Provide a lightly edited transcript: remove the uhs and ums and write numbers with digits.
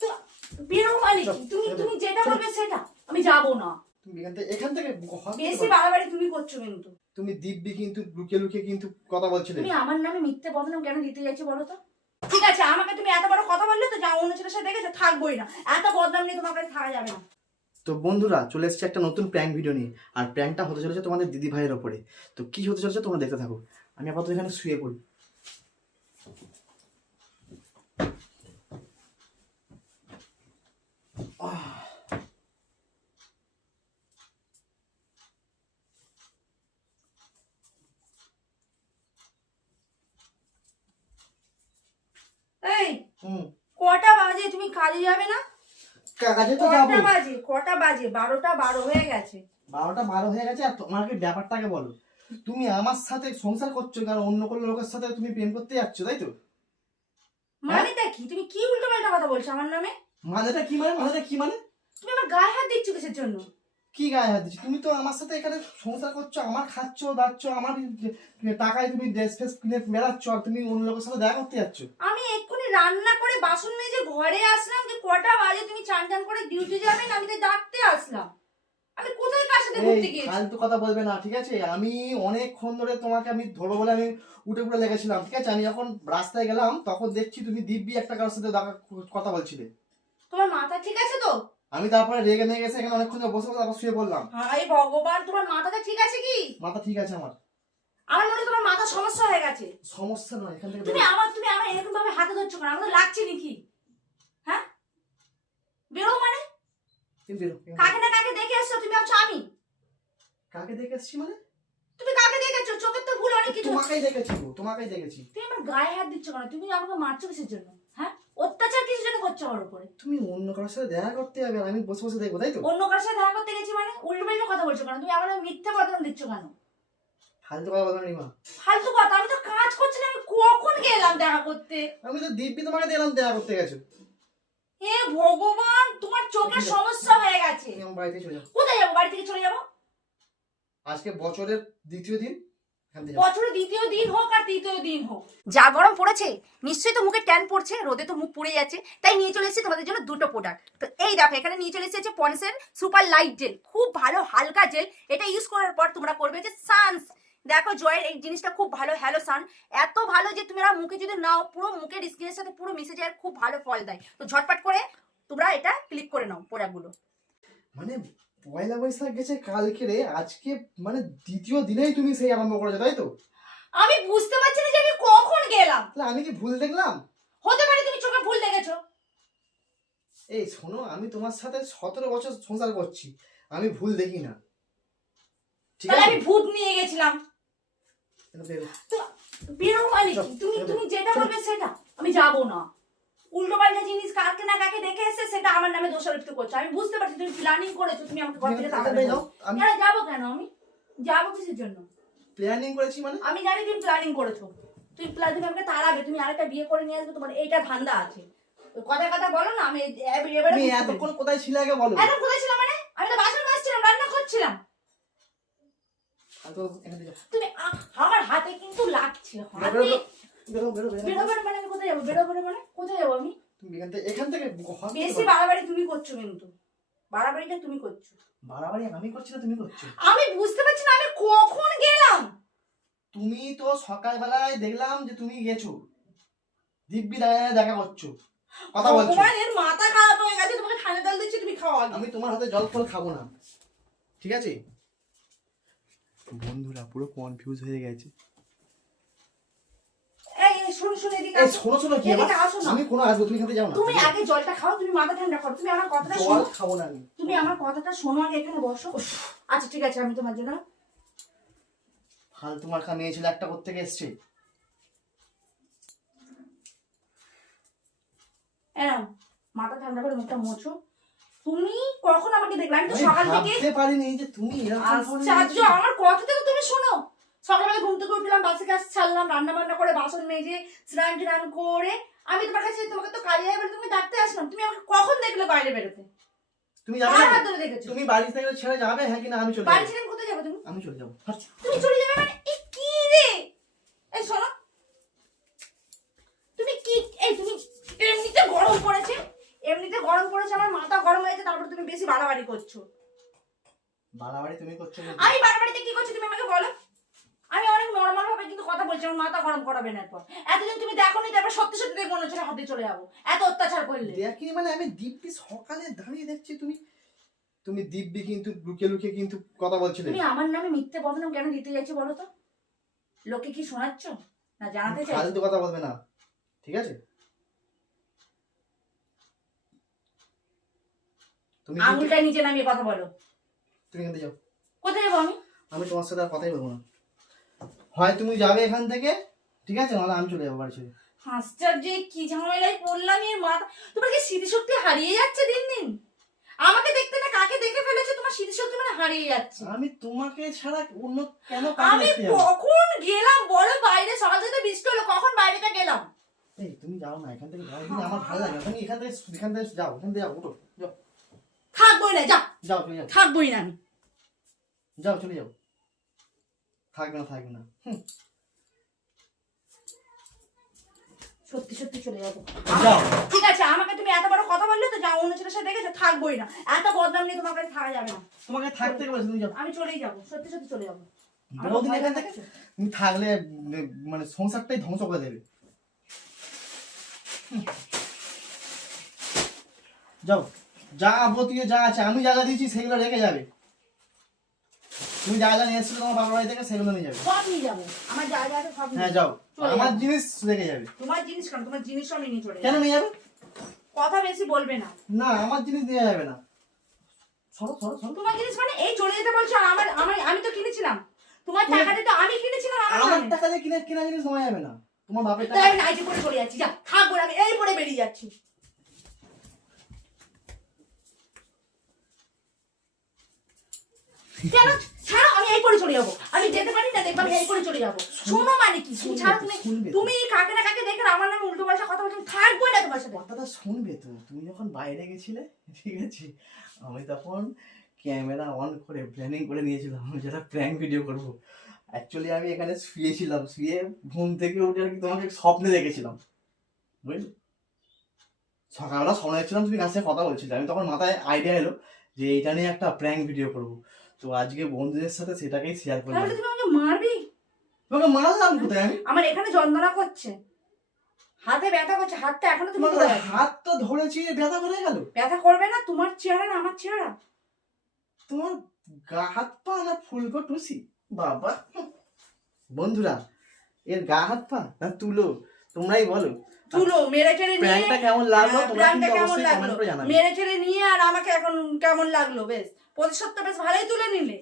তো বেরো মানে কি? তুমি যেটা বলবে সেটা। আমি যাব না। তুমি এখান থেকে বেশি বাড়াবাড়ি তুমি করছো কিন্তু। তুমি দিব্যি কিন্তু লুকিয়ে লুকিয়ে কিন্তু কথা বলছিলে। তুমি আমার নামে মিথ্যে বদনাম কেন দিতে যাচ্ছ বলো তো? ঠিক আছে, আমাকে তুমি এত বড় কথা বললে তো যা অন্য ছেলের সাথে দেখেছো থাকবোই না। এত বদনাম নিয়ে তোমার কাছে থাকা যাবে না। তো বন্ধুরা চলে এসেছে একটা নতুন প্র্যাঙ্ক ভিডিও নিয়ে। আর প্র্যাঙ্কটা হতে চলেছে তোমাদের দিদি ভাইয়ের ওপরে। তো কি হতে চলেছে তোমরা দেখতে থাকো। আমি আপাতত এখানে শুয়ে পড়ি। এই কটা বাজে? তুমি কাজে যাবে না? কাজে তো যাবো। কটা বাজে? 12টা 12 হয়ে গেছে। 12টা 12 হয়ে গেছে। আর তোমার কি ব্যাপারটাকে বলো। তুমি আমার সাথে সংসার করছো কারণ অন্য কোনো লোকের সাথে তুমি প্রেম করতে যাচ্ছ, তাই তো? মানেটা কি? তুমি কি উল্টো পাল্টা কথা বলছো আমার নামে? মানেটা কি মানে? তুমি আমার গায়ে হাত দিচ্ছ কিসের জন্য? কি গায়ে হাত দিচ্ছি? তুমি তো আমার সাথে এখানে সংসার করছো, আমার খাচ্ছ দাচ্ছ, আমার টাকায় তুমি ড্রেস ফ্রেস কিনে বেড়াচ্ছ, আর তুমি অন্য লোকের সাথে দেখা করতে যাচ্ছ। আমি এক্ষুনি রান্না করে বাসন মেজে ঘরে আসলাম যে কটা বাজে তুমি চান টান করে ডিউটি যাবেন, আমি তো ডাকতে আসলাম। আমি কোথায় কার সাথে ঘুরতে গিয়েছি? ফালতু কথা বলবে না, ঠিক আছে? আমি অনেকক্ষণ ধরে তোমাকে আমি ধরবো বলে আমি উঠে পড়ে লেগেছিলাম, ঠিক আছে? আমি যখন রাস্তায় গেলাম তখন দেখছি তুমি দিব্যি একটা কারোর সাথে কথা বলছিলে। তোমার মাথা ঠিক আছে তো? আমি তারপরে রেগে নিয়ে গেছে এখানে অনেকক্ষণ ধরে বসে বসে আবার শুয়ে পড়লাম। হায় ভগবান, তোমার মাথাটা ঠিক আছে কি? মাথা ঠিক আছে আমার। আমার মনে হয় তোমার মাথা সমস্যা হয়ে গেছে। সমস্যা নয়, এখান থেকে তুমি আমার এরকম ভাবে হাতে ধরছো কেন? আমার তো লাগছে নাকি? হ্যাঁ, বেরো মানে কাকে না কাকে দেখে এসছো? তুমি ভাবছো আমি কাকে দেখে এসছি মানে? তুমি কাকে দেখেছো? চোখের তো ভুল অনেক কিছু। তোমাকেই দেখেছি। তুমি আমার গায়ে হাত দিচ্ছ কেন? তুমি আমাকে মারছো কিসের জন্য? হ্যাঁ, অত্যাচার কিসের জন্য করছো আমার উপরে? তুমি অন্য কারোর সাথে দেখা করতে যাবে আর আমি বসে বসে দেখবো, তাই তো? অন্য কারোর সাথে দেখা করতে গেছি মানে উল্টো পাল্টা কথা বলছো কেন? তুমি আমার মিথ্যা বদনাম দিচ্ছ কেন? ফালতু কথা বলো না রিমা। ফালতু কথা? আমি তো কাজ করছিলাম। আমি কখন গেলাম দেখা করতে? আমি তো দিব্যি তোমাকে দিলাম দেখা করতে গেছো। হে ভগবান, তোমার চোখের সমস্যা হয়ে গেছে। আমি আমার বাড়িতে চলে যাবো। কোথায় যাবো? বাড়ি থেকে চলে যাবো? আজকে বছরের দ্বিতীয় দিন, বছরের দ্বিতীয় দিন হোক আর তৃতীয় দিন হোক, যা গরম পড়েছে নিশ্চয়ই তো মুখে ট্যান পড়ছে, রোদে তো মুখ পুড়ে যাচ্ছে, তাই নিয়ে চলে এসেছি তোমাদের জন্য দুটো প্রোডাক্ট। তো এই দেখো, এখানে নিয়ে চলে এসেছে পন্ডসের সুপার লাইট জেল। খুব ভালো হালকা জেল। এটা ইউজ করার পর তোমরা করবে যে সানস। দেখো জয়ের এই জিনিসটা খুব ভালো, হ্যালো সান, এত ভালো যে তোমরা মুখে যদি নাও পুরো মুখের স্কিনের সাথে পুরো মিশে যায়, খুব ভালো ফল দেয়। তো ঝটপট করে তোমরা এটা ক্লিক করে নাও প্রোডাক্টগুলো। মানে পয়লা বৈশাখ গেছে কালকে রে, আজকে মানে দ্বিতীয় দিনেই তুমি সেই আরম্ভ করেছো, তাই তো? আমি বুঝতে পারছি না যে আমি কখন গেলাম। তাহলে আমি কি ভুল দেখলাম? হতে পারে তুমি চোখে ভুল দেখেছো। এই শোনো, আমি তোমার সাথে 17 বছর সংসার করছি, আমি ভুল দেখি না, ঠিক তাহলে আছে? আমি ভূত নিয়ে গেছিলাম। বেরো মানে কি? তুমি যেটা বলবে সেটা। আমি যাব না। উল্টো পাল্টা জিনিস কাকে না কাকে দেখে এসে সেটা আমার নামে দোষারোপ করছো। আমি বুঝতে পারছি তুমি প্ল্যানিং করেছো, তুমি আমাকে ঘর থেকে তাড়াবে। আমি যাবো কেন? আমি যাবো কিসের জন্য? প্ল্যানিং করেছি মানে? আমি জানি তুমি প্ল্যানিং করেছো। তুমি আমাকে তাড়াবে, তুমি আরেকটা বিয়ে করে নিয়ে আসবে, তোমার এইটা ধান্দা আছে। কথা বলো না। আমি এবারে তুমি এতক্ষণ কোথায় ছিলে আগে বলো। এখন কোথায় ছিলাম মানে? আমি তো বাসন মাজছিলাম, রান্না করছিলাম। তুমি আমার হাতে কিন্তু লাগছে। বেরোবে মানে আমি কোথায় যাবো? বেরোবে মানে কোথায় যাবো আমি? তুমি এখান থেকে বেশি বাড়াবাড়ি তুমি করছো কিন্তু। বাড়াবাড়িটা তুমি করছো। বাড়াবাড়ি আমি করছি না তুমি করছো? আমি বুঝতে পারছি না আমি কখন গেলাম। তুমি তো সকালবেলায় দেখলাম যে তুমি গেছো, দিব্যি দেখা করছো, কথা বলছো। তোমার এর মাথা খারাপ হয়ে গেছে। তোমাকে ঠান্ডা জল দিচ্ছি, তুমি খাও। আমি তোমার হাতে জল ফল খাবো না, ঠিক আছে? বন্ধুরা পুরো কনফিউজ হয়ে গেছে। শোনো কি? আমি কোনো আসবো, তুমি খেতে যাও না। তুমি আগে জলটা খাও, তুমি মাথা ঠান্ডা করো। তুমি আমার কথাটা শোনো। জল খাবো না আমি। তুমি আমার কথাটা শোনো আগে, এখানে বসো। আচ্ছা ঠিক আছে, আমি তোমার জন্য ফালতু মার্কা মেয়ে ছেলে একটা করতে এসছে। এরম মাথা ঠান্ডা করে মুখটা মোছো। তুমি কখন আমাকে দেখলে? আমি তো সকাল থেকে ভাবতে পারিনি যে তুমি এরকম। আশ্চর্য, আমার কথাটা তো তুমি শোনো। সকালবেলা ঘুম থেকে উঠলাম, বাসে কাজ ছাড়লাম, রান্না বান্না করে বাসন মেজে স্নান টান করে আমি তোমার কাছে, তোমাকে তো কাজে যাবে তুমি ডাকতে আসলাম। তুমি আমাকে কখন দেখলে বাইরে বেরোতে? তুমি যাবে কার না? হাত ধরে দেখেছো? তুমি বাড়ি থেকে ছেড়ে যাবে? হ্যাঁ কি না? আমি চলে বাড়ি যাব। ছেড়ে কোথায় যাবে তুমি? আমি চলে যাব। তুমি চলে যাবে মানে এই কি রে? এই শোনো, তুমি কি এই তুমি এমনিতে গরম পড়েছে, তারপর তুমি বেশি বাড়াবাড়ি করছো। বাড়াবাড়ি তুমি করছো বলতে? আমি বাড়াবাড়িতে কি করছি তুমি আমাকে বলো? আমি অনেক নরমাল ভাবে কিন্তু কথা বলছি, আমার মাথা গরম করাবে না এরপর। এতদিন তুমি দেখোনি, তারপর সত্যি সত্যি দেখবো মনে হচ্ছে হাতে চলে যাবো, এত অত্যাচার করলে। দেখি মানে আমি দিব্যি সকালে দাঁড়িয়ে দেখছি তুমি দিব্যি কিন্তু লুকিয়ে লুকিয়ে কিন্তু কথা বলছিলে। তুমি আমার নামে মিথ্যে বদনাম কেন দিতে যাচ্ছ বলো তো? লোকে কি শোনাচ্ছ না জানাতে চাই? ফালতু কথা বলবে না, ঠিক আছে? তুমি আঙুলটা নিচে নামিয়ে কথা বলো। তুমি এখান থেকে যাও। কোথায় যাবো আমি? আমি তোমার সাথে আর কথাই বলবো না। হয় তুমি যাবে এখান থেকে, ঠিক আছে, নাহলে আমি চলে যাবো বাড়ি ছেড়ে। হাসটার যে কি ঝামেলায় পড়লাম, এর মাথা। তোমার কি স্মৃতিশক্তি হারিয়ে যাচ্ছে দিন দিন? আমাকে দেখতে না কাকে দেখে ফেলেছে, তোমার স্মৃতিশক্তি মানে হারিয়ে যাচ্ছে। আমি তোমাকে ছাড়া অন্য কেন কাকে আমি দেখতে যাবো? কখন গেলাম বলো? বাইরে সকাল থেকে বৃষ্টি হলো, কখন বাইরেটা গেলাম? এই তুমি যাও না এখান থেকে, যাও, এখানে আমার ভালো লাগে না। তুমি এখান থেকে যাও, এখান থেকে যাও, উঠো, যাও থাকবোই না, যা। যাও চলে যাও, থাকবোই না আমি। যাও চলে যাও। থাকবে না সত্যি সত্যি চলে যাবো। যাও। ঠিক আছে, আমাকে তুমি এত বড় কথা বললে তো, যাও, অন্য ছেলের সাথে দেখেছো, থাকবোই না। এত বদনাম নিয়ে তোমার কাছে থাকা যাবে না। তোমাকে থাকতে বলেছি, তুমি যাও। আমি চলেই যাবো, সত্যি সত্যি চলে যাবো। বহুদিন এখান থেকে তুমি থাকলে মানে সংসারটাই ধ্বংস করে দেবে। যাও, যা যাবতীয় যা আছে আমি জায়গা দিয়েছি সেগুলো রেখে যাবে। তুমি যা যা নিয়ে এসেছো তোমার বাবার বাড়ি থেকে সেগুলো নিয়ে যাবে। সব নিয়ে যাবো, আমার যা যা আছে সব নিয়ে হ্যাঁ যাবো। যাও, চলে আমার যাবো। জিনিস রেখে যাবে। তোমার জিনিস কেন? তোমার জিনিসও আমি নিয়ে চলে কেন যাবো। নিয়ে যাবে? কথা বেশি বলবে না। না আমার জিনিস নিয়ে যাবে না। সরো সরো সরো। তোমার জিনিস মানে এই চলে যেতে বলছো? আর আমি তো কিনেছিলাম, তোমার টাকাতে তো আমি কিনেছিলাম। আমার টাকা দিয়ে কেনা জিনিস নেওয়া যাবে না, তোমার বাপের তাই টাকা। আমি নাইটি পরে চলে যাচ্ছি, যা, থাকবো না আমি, এই পরে বেরিয়ে যাচ্ছি। কেন? ছাড়ো, আমি এই পরে চলে যাবো। আমি যেতে পারি না, দেখবো আমি এই পরে চলে যাবো। শোনো মানে কি? তুমি ছাড়ো, শুনবে তো। তুমি কাকে না কাকে দেখে আমার নামে উল্টো পাল্টা কথা বলছো, থাকবো না তোমার সাথে। কথাটা শুনবে তো। তুমি যখন বাইরে গেছিলে, ঠিক আছে, আমি তখন ক্যামেরা অন করে প্ল্যানিং করে নিয়েছিলাম আমি যেটা প্র্যাঙ্ক ভিডিও করব। অ্যাকচুয়ালি আমি এখানে শুয়েছিলাম, শুয়ে ঘুম থেকে উঠে আর কি তোমাকে স্বপ্নে দেখেছিলাম, বুঝলি? সকালবেলা স্বপ্নে দেখছিলাম তুমি কাছে কথা বলছিলে, আমি তখন মাথায় আইডিয়া এলো যে এইটা নিয়ে একটা প্র্যাঙ্ক ভিডিও করব। তো আজকে বন্ধুদের সাথে সেটাকেই শেয়ার করলাম। তাহলে তুমি আমাকে মারবি? তোমাকে মারলাম কোথায় আমি? আমার এখানে যন্ত্রণা করছে, হাতে ব্যথা করছে, হাতটা এখনো তুমি তোমাকে ধরে আছো। হাত তো ধরেছি, ব্যথা করে গেল। ব্যথা করবে না? তোমার চেহারা না আমার চেহারা। তোমার গা হাত পা না ফুলকো টুসি বাবা। বন্ধুরা, এর গা হাত পা না তুলো, তোমরাই বলো। তুলো মেরে ছেড়ে নিয়ে। প্র্যাঙ্কটা কেমন লাগলো তোমরা প্র্যাঙ্কটা কিন্তু কেমন অবশ্যই লাগলো? কমেন্ট করে জানাবে। মেরে ছেড়ে নিয়ে আর আমাকে এখন কেমন লাগলো? বেশ, প্রতিশোধটা বেশ ভালোই তুলে নিলে।